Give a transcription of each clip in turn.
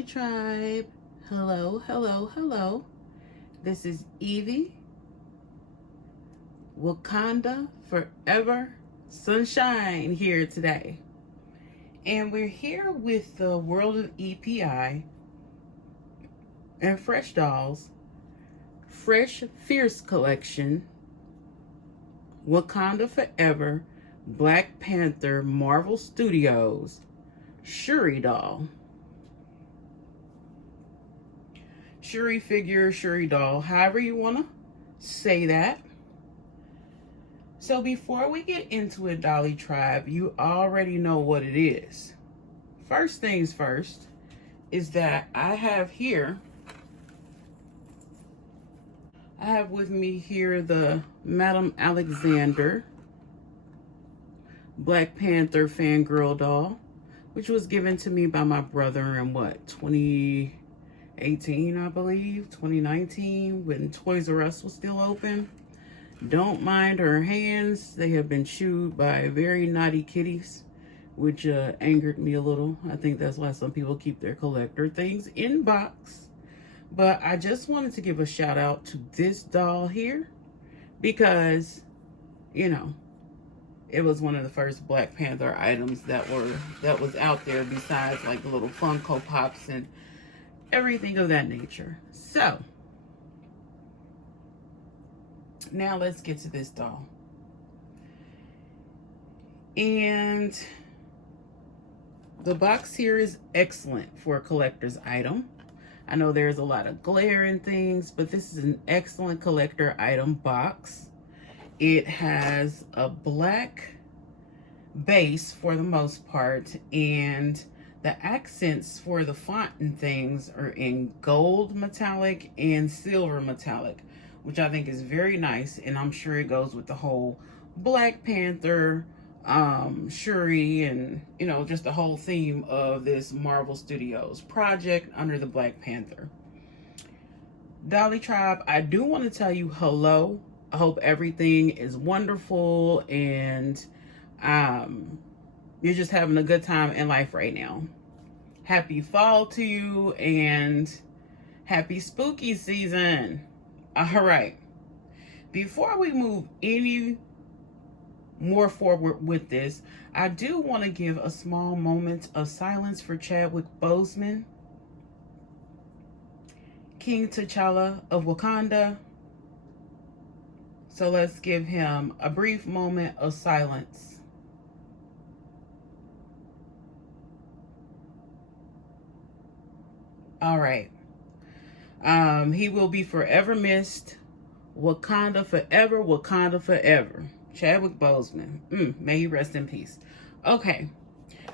Dolly Tribe. Hello, hello, hello. This is Evie. Wakanda Forever Sunshine here today. And we're here with the World of EPI and Fresh Dolls Fresh Fierce Collection, Wakanda Forever, Black Panther, Marvel Studios, Shuri doll. Shuri figure, Shuri doll, however you want to say that. So before we get into it, Dolly Tribe, you already know what it is. First things first is that I have with me here the Madam Alexander Black Panther fangirl doll, which was given to me by my brother in 2018, I believe, 2019, when Toys R Us was still open. Don't mind her hands. They have been chewed by very naughty kitties, which angered me a little. I think that's why some people keep their collector things in box. But I just wanted to give a shout out to this doll here because, you know, it was one of the first Black Panther items that was out there, besides like the little Funko Pops and everything of that nature. So now let's get to this doll. And the box here is excellent for a collector's item. I know there's a lot of glare and things, but this is an excellent collector item box. It has a black base for the most part, and the accents for the font and things are in gold metallic and silver metallic, which I think is very nice, and I'm sure it goes with the whole Black Panther, Shuri, and, you know, just the whole theme of this Marvel Studios project under the Black Panther. Dolly Tribe, I do want to tell you hello. I hope everything is wonderful and you're just having a good time in life right now. Happy fall to you and happy spooky season. All right. Before we move any more forward with this, I do want to give a small moment of silence for Chadwick Boseman, King T'Challa of Wakanda. So let's give him a brief moment of silence. All right. He will be forever missed. Wakanda forever, Wakanda forever. Chadwick Boseman. May he rest in peace. Okay.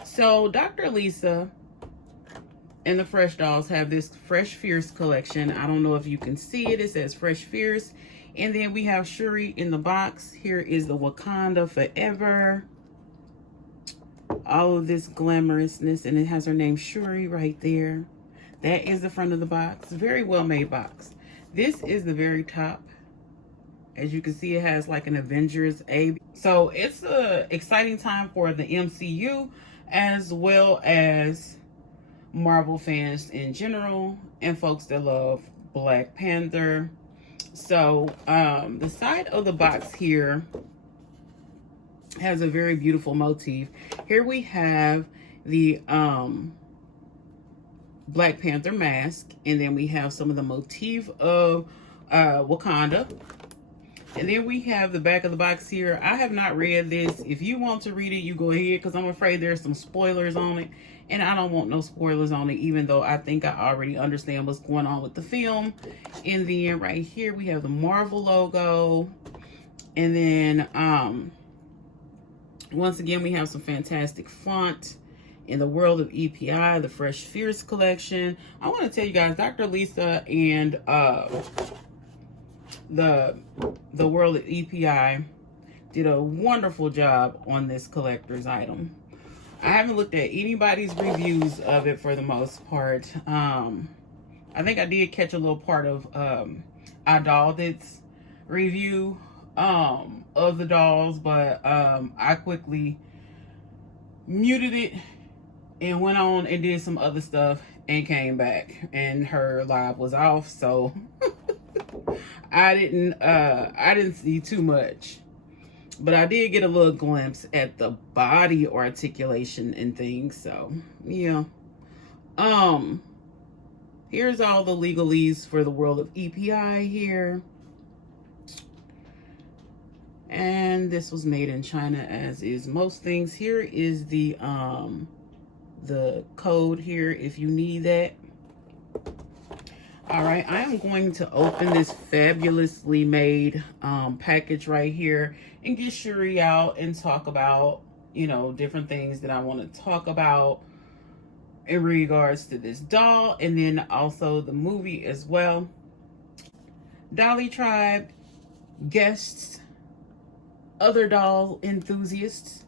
So Dr. Lisa and the Fresh Dolls have this Fresh Fierce collection. I don't know if you can see it. It says Fresh Fierce. And then we have Shuri in the box. Here is the Wakanda Forever. All of this glamorousness. And it has her name Shuri right there. That is the front of the box. Very well made box. This is the very top. As you can see, it has like an Avengers A. So it's an exciting time for the MCU as well as Marvel fans in general and folks that love Black Panther. So the side of the box here has a very beautiful motif. Here we have the Black Panther mask, and then we have some of the motif of Wakanda. And then we have the back of the box here. I have not read this. If you want to read it, you go ahead, because I'm afraid there's some spoilers on it. And I don't want no spoilers on it, even though I think I already understand what's going on with the film. And then right here, we have the Marvel logo. And then, once again, we have some fantastic font in the World of EPI, the Fresh Fierce collection. I want to tell you guys, Dr. Lisa and the World of EPI did a wonderful job on this collector's item. I haven't looked at anybody's reviews of it for the most part. I think I did catch a little part of Adaldit's review of the dolls, but I quickly muted it and went on and did some other stuff and came back, and her live was off, so I didn't see too much. But I did get a little glimpse at the body articulation and things, so yeah. Here's all the legalese for the world of EPI here. And this was made in China, as is most things. Here is the code here if you need that. All right, I am going to open this fabulously made package right here and get Shuri out and talk about, you know, different things that I want to talk about in regards to this doll, and then also the movie as well. Dolly Tribe, guests, other doll enthusiasts.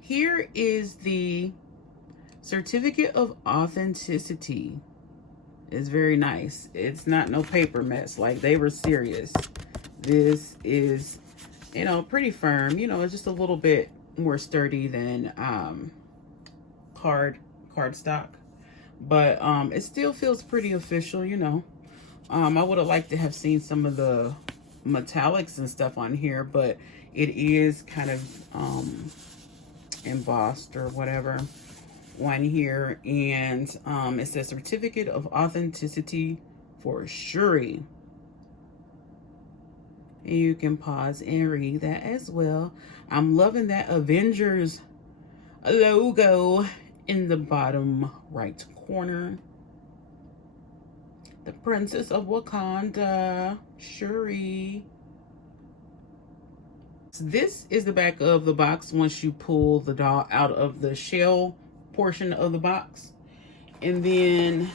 Here is the certificate of authenticity. It's very nice. It's not no paper mess. Like, they were serious. This is, you know, pretty firm. You know, it's just a little bit more sturdy than cardstock, but it still feels pretty official. You know, I would have liked to have seen some of the metallics and stuff on here, but it is kind of embossed or whatever one here, and it says certificate of authenticity for Shuri. And you can pause and read that as well. I'm loving that Avengers logo in the bottom right corner. The Princess of Wakanda, Shuri. So this is the back of the box once you pull the doll out of the shell portion of the box. And then,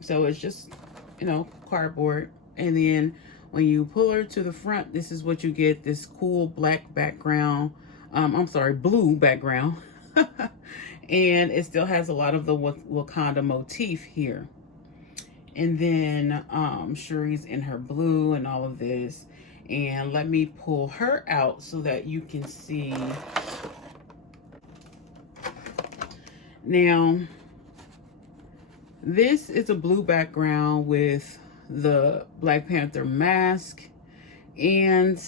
so it's just, you know, cardboard. And then when you pull her to the front, this is what you get, this cool black background. I'm sorry, blue background. And it still has a lot of the Wakanda motif here. And then Shuri's in her blue and all of this. And let me pull her out so that you can see. Now, this is a blue background with the Black Panther mask. And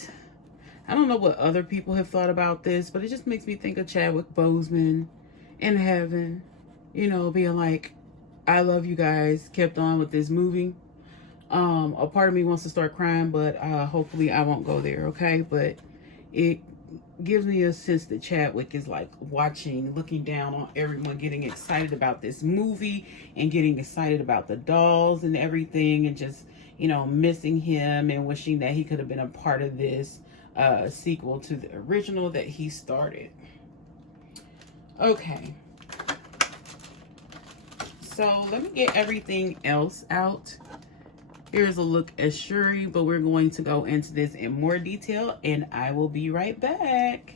I don't know what other people have thought about this, but it just makes me think of Chadwick Boseman in heaven, you know, being like, I love you guys, kept on with this movie. A part of me wants to start crying, but hopefully I won't go there, okay? But it gives me a sense that Chadwick is like watching, looking down on everyone, getting excited about this movie and getting excited about the dolls and everything, and just, you know, missing him and wishing that he could have been a part of this sequel to the original that he started. Okay. So let me get everything else out. Here's a look at Shuri, but we're going to go into this in more detail, and I will be right back.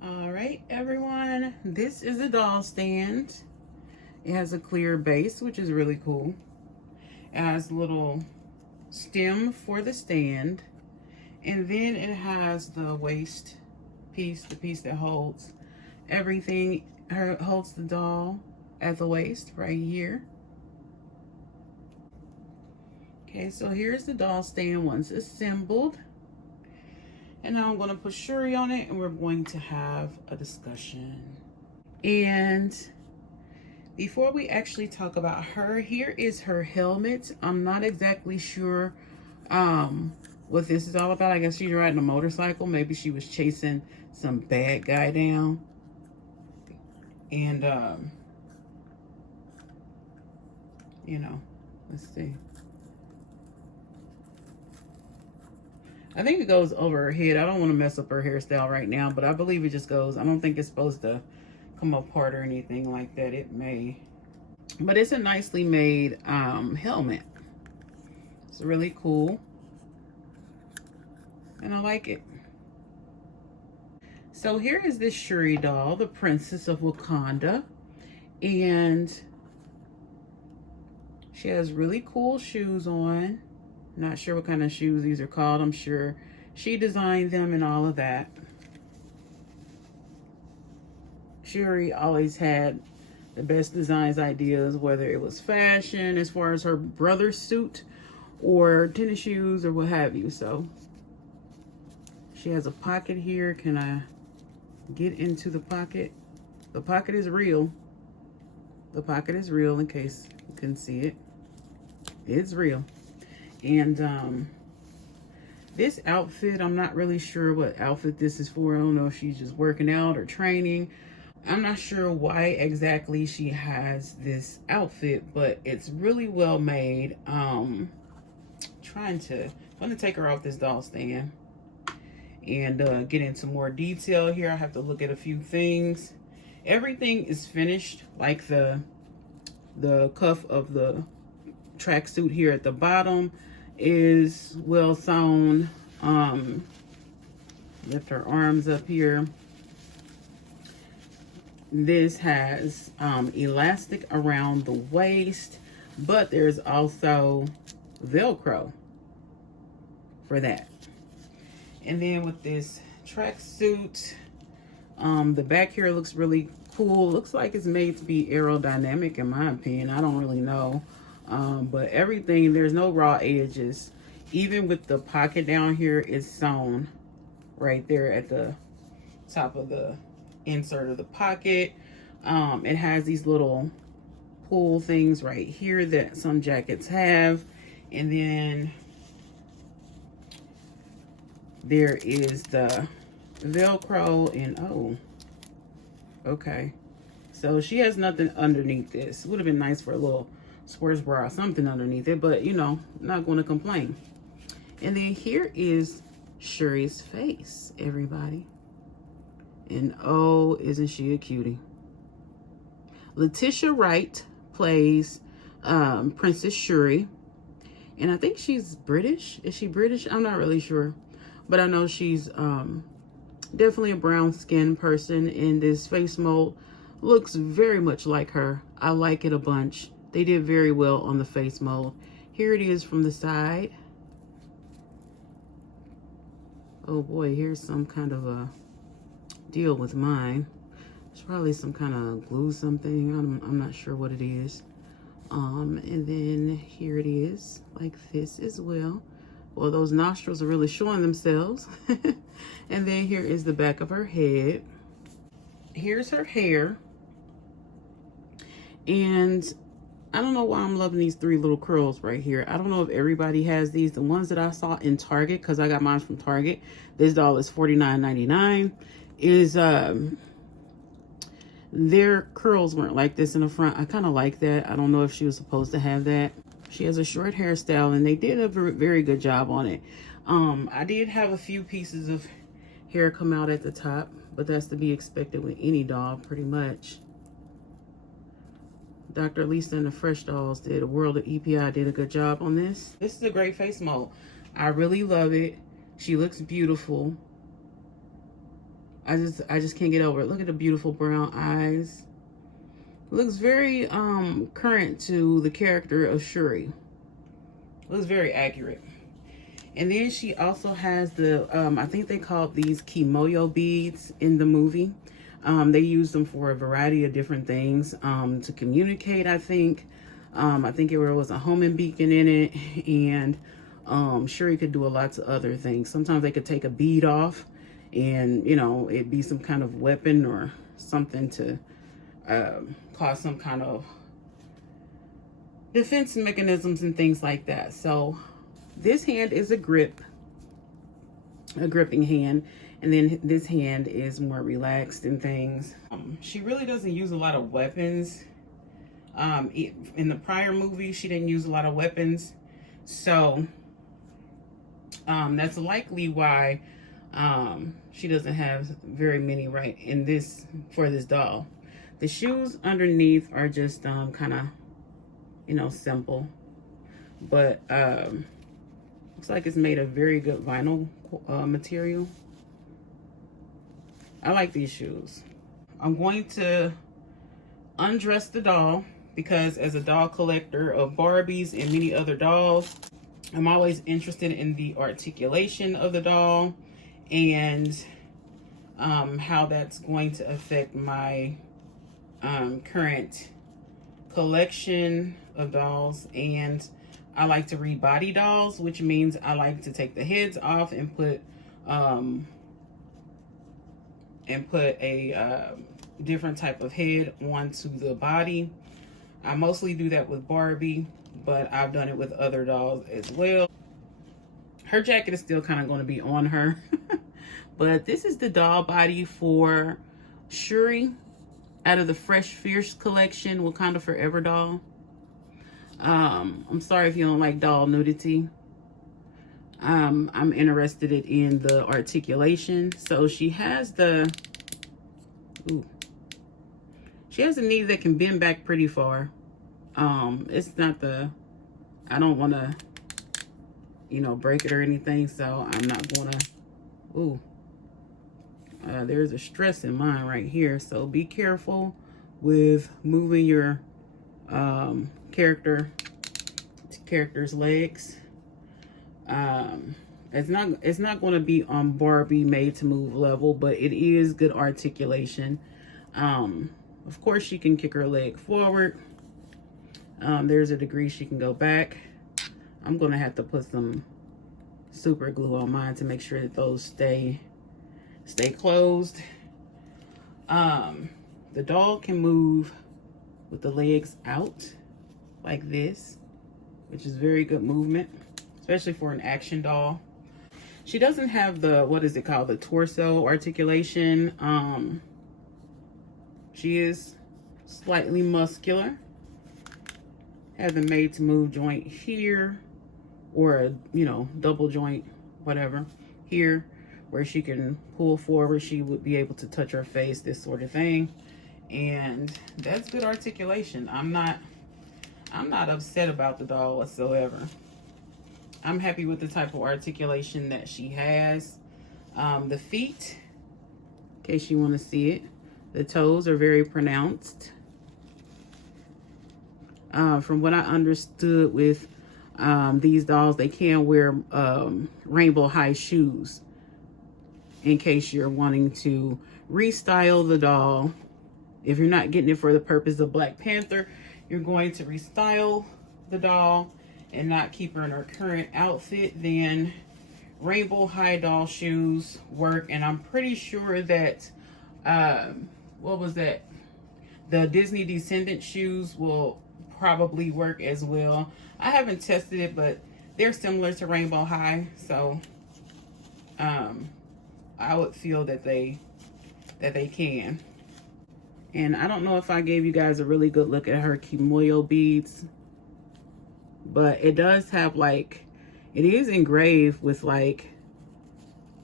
All right, everyone, this is a doll stand. It has a clear base, which is really cool. It has a little stem for the stand, and then it has the waist piece, the piece that holds everything, holds the doll at the waist right here. Okay, so here's the doll stand once assembled. And now I'm going to put Shuri on it, and we're going to have a discussion. And before we actually talk about her, here is her helmet. I'm not exactly sure what this is all about. I guess she's riding a motorcycle. Maybe she was chasing some bad guy down. And, you know, let's see. I think it goes over her head. I don't want to mess up her hairstyle right now, but I believe it just goes. I don't think it's supposed to come apart or anything like that. It may. But it's a nicely made helmet. It's really cool. And I like it. So here is this Shuri doll, the Princess of Wakanda. And she has really cool shoes on. Not sure what kind of shoes these are called. I'm sure she designed them and all of that. Shuri always had the best designs ideas, whether it was fashion as far as her brother's suit or tennis shoes or what have you. So she has a pocket here. Can I get into the pocket? The pocket is real. The pocket is real, in case you can see it. It's real. And this outfit, I'm not really sure what outfit this is for. I don't know if she's just working out or training. I'm not sure why exactly she has this outfit, but it's really well made. I'm going to take her off this doll stand and get into more detail here. I have to look at a few things. Everything is finished, like the cuff of the tracksuit here at the bottom is well sewn. Lift her arms up here. This has elastic around the waist, but there's also Velcro for that. And then with this tracksuit, the back here looks really cool. Looks like it's made to be aerodynamic, in my opinion. I don't really know. But everything, there's no raw edges. Even with the pocket down here, it's sewn right there at the top of the insert of the pocket. It has these little pull things right here that some jackets have. And then there is the Velcro, and oh, okay. So she has nothing underneath this. Would have been nice for a little sports bra or something underneath it, but you know, not going to complain. And then here is Shuri's face, everybody. And oh, isn't she a cutie? Letitia Wright plays Princess Shuri. And I think she's British. Is she British? I'm not really sure. But I know she's definitely a brown-skinned person. And this face mold looks very much like her. I like it a bunch. They did very well on the face mold. Here it is from the side. Oh boy, here's some kind of a deal with mine. It's probably some kind of glue something. I'm not sure what it is. And then here it is, like this as well. Well, those nostrils are really showing themselves. And then here is the back of her head. Here's her hair. And I don't know why I'm loving these three little curls right here. I don't know if everybody has these. The ones that I saw in Target, because I got mine from Target. This doll is $49.99. Is their curls weren't like this in the front. I kind of like that. I don't know if she was supposed to have that. She has a short hairstyle, and they did a very good job on it. I did have a few pieces of hair come out at the top, but that's to be expected with any doll, pretty much. Dr. Lisa and the Fresh Dolls did, a World of EPI did a good job on this. This is a great face mold. I really love it. She looks beautiful. I just can't get over it. Look at the beautiful brown eyes. Looks very current to the character of Shuri. Looks very accurate. And then she also has the I think they called these kimoyo beads in the movie. They use them for a variety of different things to communicate. I think it was a homing beacon in it, and Shuri could do a lots of other things. Sometimes they could take a bead off, and you know, it'd be some kind of weapon or something to cause some kind of defense mechanisms and things like that. So this hand is a gripping hand, and then this hand is more relaxed and things. She really doesn't use a lot of weapons. In the prior movie, she didn't use a lot of weapons, so that's likely why she doesn't have very many right in this for this doll. The shoes underneath are just kind of, you know, simple, but looks like it's made of very good vinyl material. I like these shoes. I'm going to undress the doll because as a doll collector of Barbies and many other dolls, I'm always interested in the articulation of the doll and how that's going to affect my current collection of dolls. And I like to rebody dolls, which means I like to take the heads off and put a different type of head onto the body. I mostly do that with Barbie, but I've done it with other dolls as well. Her jacket is still kind of going to be on her. But this is the doll body for Shuri out of the Fresh Fierce collection, Wakanda Forever doll. I'm sorry if you don't like doll nudity. I'm interested in the articulation. So she has the, she has a knee that can bend back pretty far. It's not the, I don't want to, you know, break it or anything, so I'm not gonna, there's a stress in mine right here, so be careful with moving your character's legs. It's not going to be on Barbie made to move level, but it is good articulation. Of course she can kick her leg forward. There's a degree she can go back. I'm going to have to put some super glue on mine to make sure that those stay closed. The doll can move with the legs out like this, which is very good movement, especially for an action doll. She doesn't have the, what is it called, the torso articulation. She is slightly muscular. Have the made to move joint here, or a, you know, double joint, whatever, here, where she can pull forward. She would be able to touch her face, this sort of thing. And that's good articulation. I'm not upset about the doll whatsoever. I'm happy with the type of articulation that she has. The feet, in case you want to see it, the toes are very pronounced. From what I understood with these dolls, they can wear rainbow high shoes in case you're wanting to restyle the doll. If you're not getting it for the purpose of Black Panther, you're going to restyle the doll and not keep her in her current outfit, then rainbow high doll shoes work. And I'm pretty sure that, what was that? The Disney Descendant shoes will probably work as well. I haven't tested it, but they're similar to rainbow high. So, I would feel that they can. And I don't know if I gave you guys a really good look at her kimono beads, but it does have, like, it is engraved with like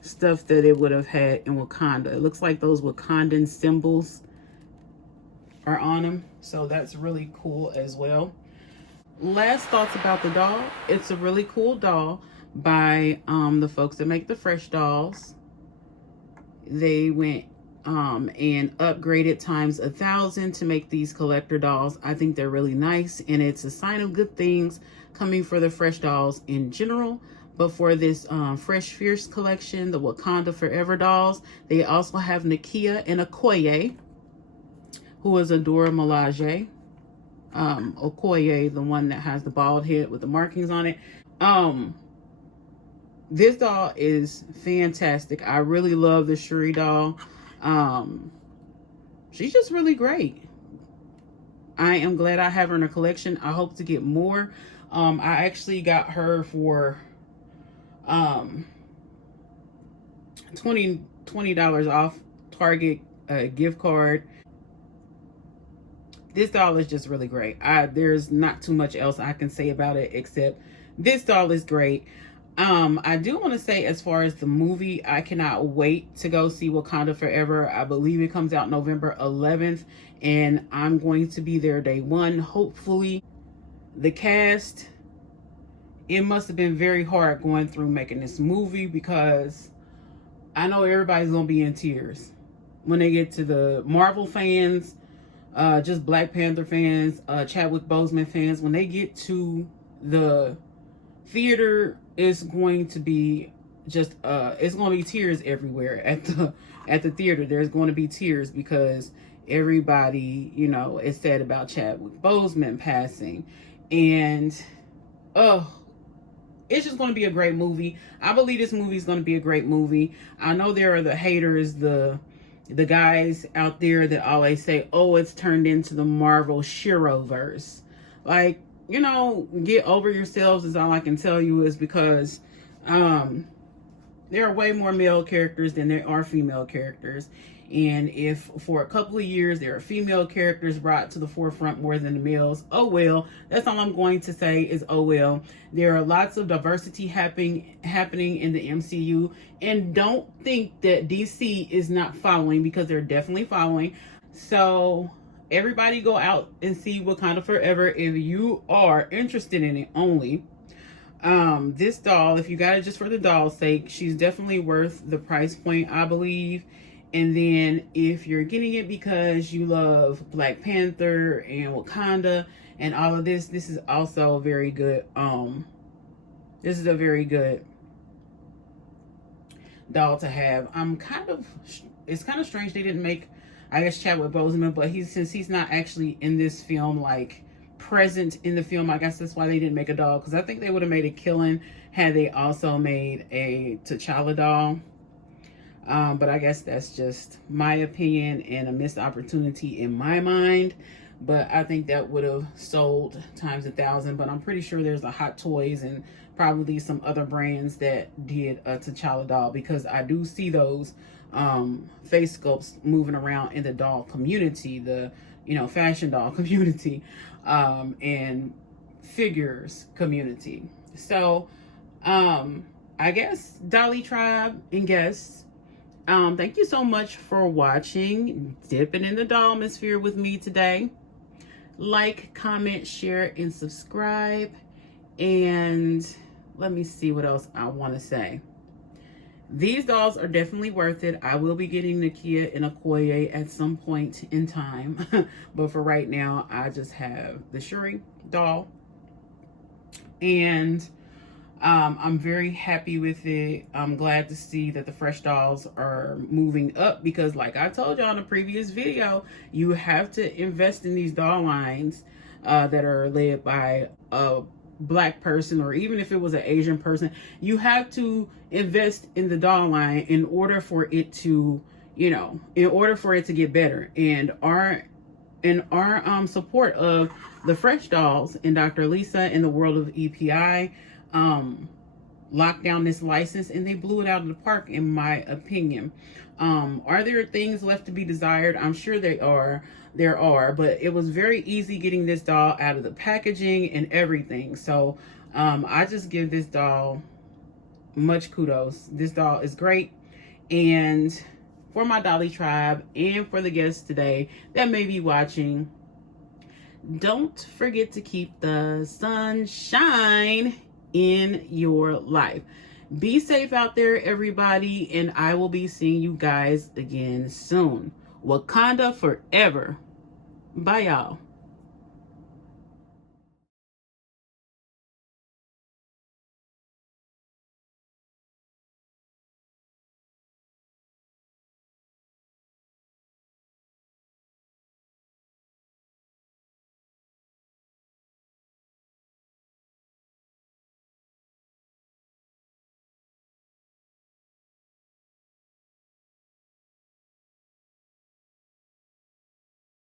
stuff that it would have had in Wakanda. It looks like those Wakandan symbols are on them, so that's really cool as well. Last thoughts about the doll. It's a really cool doll by the folks that make the Fresh dolls. They went and upgraded times 1,000 to make these collector dolls. I think they're really nice, and it's a sign of good things coming for the Fresh dolls in general. But for this Fresh Fierce collection, the Wakanda Forever dolls, they also have Nakia and Okoye, who is Adora Milaje. Okoye, the one that has the bald head with the markings on it. This doll is fantastic. I really love the Shuri doll. She's just really great. I am glad I have her in a collection. I hope to get more. I actually got her for $20 off Target gift card. This doll is just really great. There's not too much else I can say about it except this doll is great. I do want to say, as far as the movie, I cannot wait to go see Wakanda Forever. I believe it comes out November 11th, and I'm going to be there day one, hopefully. The cast, it must have been very hard going through making this movie, because I know everybody's going to be in tears when they get to the Marvel fans, just Black Panther fans, Chadwick Boseman fans. When they get to the theater, it's going to be just it's going to be tears everywhere at the theater. There's going to be tears because everybody, you know, is sad about Chadwick Boseman passing. And it's just going to be a great movie. I believe this movie is going to be a great movie. I know there are the haters, the guys out there that always say, oh, it's turned into the Marvel Shiroverse. Like, you know, get over yourselves is all I can tell you, is because there are way more male characters than there are female characters. And if for a couple of years there are female characters brought to the forefront more than the males, oh well. That's all I'm going to say is oh well. There are lots of diversity happening in the MCU. And don't think that DC is not following, because they're definitely following. So everybody go out and see Wakanda Forever if you are interested in it only. This doll, if you got it just for the doll's sake, she's definitely worth the price point, I believe. And then if you're getting it because you love Black Panther and Wakanda and all of this, this is also very good. This is a very good doll to have. It's kind of strange they didn't make, I guess, Chadwick Boseman, but since he's not actually in this film, like present in the film, I guess that's why they didn't make a doll, because I think they would have made a killing had they also made a T'Challa doll. But I guess that's just my opinion and a missed opportunity in my mind. But I think that would have sold times 1,000. But I'm pretty sure there's a Hot Toys and probably some other brands that did a T'Challa doll, because I do see those face sculpts moving around in the doll community, the, you know, fashion doll community, and figures community. So I guess Dolly Tribe and guests, thank you so much for watching, dipping in the dollmosphere with me today. Like, comment, share, and subscribe. And let me see what else I want to say. These dolls are definitely worth it. I will be getting Nakia and Okoye at some point in time. But for right now, I just have the Shuri doll. And I'm very happy with it. I'm glad to see that the fresh dolls are moving up, because like I told y'all in a previous video, you have to invest in these doll lines that are led by a Black person, or even if it was an Asian person. You have to invest in the doll line in order for it to, you know, in order for it to get better. And our support of the fresh dolls and Dr. Lisa and the world of EPI locked down this license, and they blew it out of the park, in my opinion. Are there things left to be desired? I'm sure there are, but it was very easy getting this doll out of the packaging and everything. So I just give this doll much kudos. This doll is great. And for my Dolly Tribe and for the guests today that may be watching, don't forget to keep the sunshine in your life. Be safe out there, everybody, and I will be seeing you guys again soon. Wakanda forever. Bye, y'all.